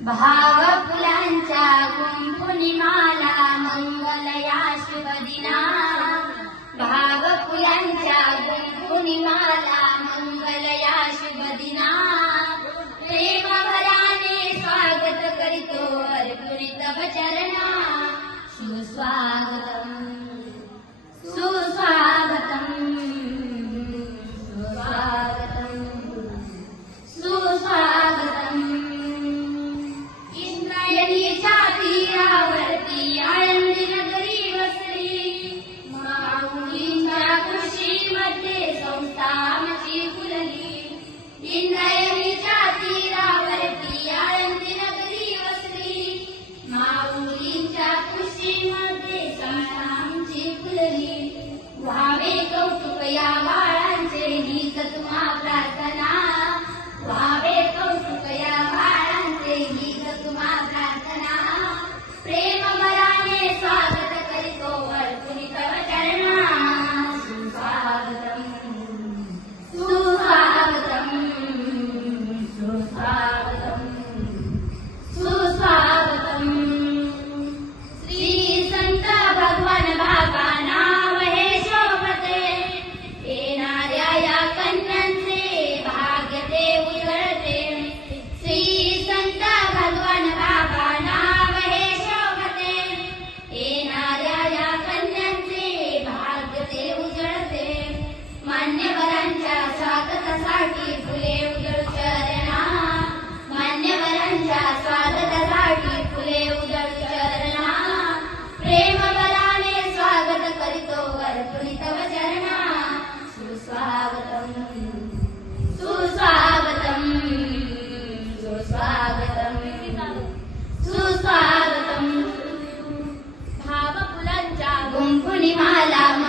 भावपुलाञ्चागम् पुनिमालामौ Good night. मान्यवरांच्या स्वागतासाठी फुले उजळ चरणा मान्यवरांच्या स्वागतासाठी फुले चरणा प्रेम स्वागत करीतो चरणा सुस्वागतम सुस्वागतम सुस्वागतम सुस्वागतम. भाव फुलांच्या गुंफुणी माला